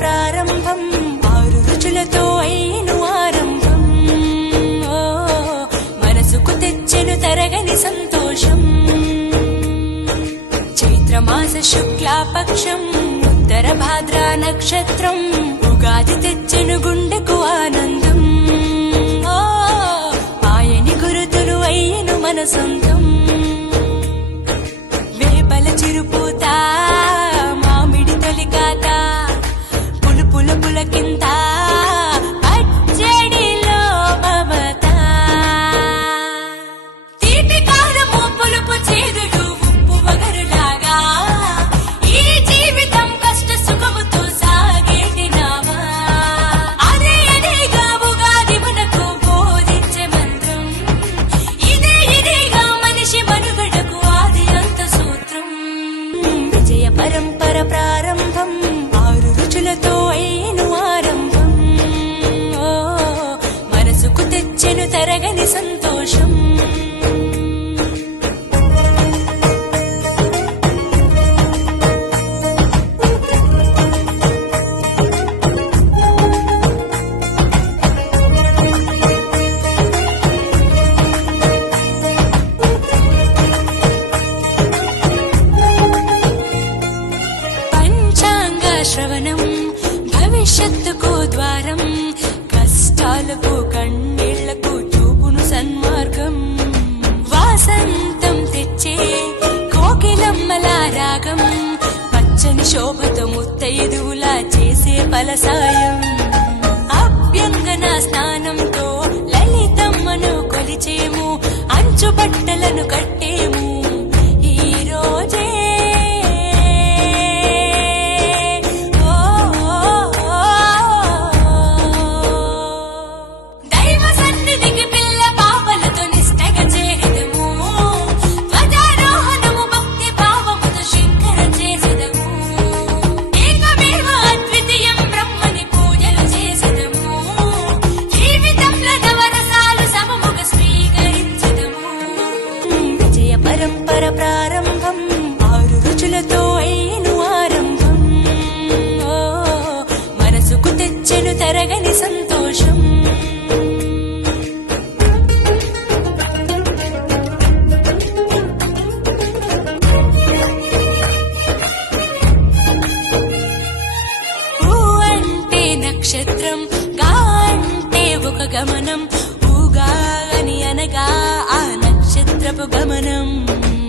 ప్రారంభం 6 రుచులతో అయిను ఆరంభం మనసుకు తెచ్చెను తరగని సంతోషం చైత్రమాస శుక్లాపక్షం ఉత్తర భాద్రా నక్షత్రం ఉగాది తెచ్చెను గుండెకు ఆనందం ఆయని గురుతులు అయ్యను మన సొంతం వేపల చిరుపూత మామిడి తొలికాత పులుపుల పులకింత పచ్చడిలో మమత తీపి కారము పులుపు చేదులు ఉప్పు వగరులాగా ఈ జీవితం కష్ట సుఖముతో సాగేటి నావా అదే అదేగా ఉగాది మనకు బోధించే మంత్రం ఇదేగా మనిషి మనుగడకు ఆది అంత సూత్రం విజయ పరంపర ప్రారంభం 6 రుచులతో అయిను ఆరంభం మనసుకు తెచ్చెను తరగని సంతోషం పంచాంగ శ్రవణం భవిష్యత్తుకు ద్వారం కష్టాలకు కన్నీళ్లకు చూపును సన్మార్గం వాసంతం తెచ్చే కోకిలమ్మల రాగం పచ్చని శోభతో ముత్తైదువులా చేసే ఫలసాయం అభ్యంగన స్నానంతో లలితమ్మను కొలిచేము అంచు బట్టలను కట్టే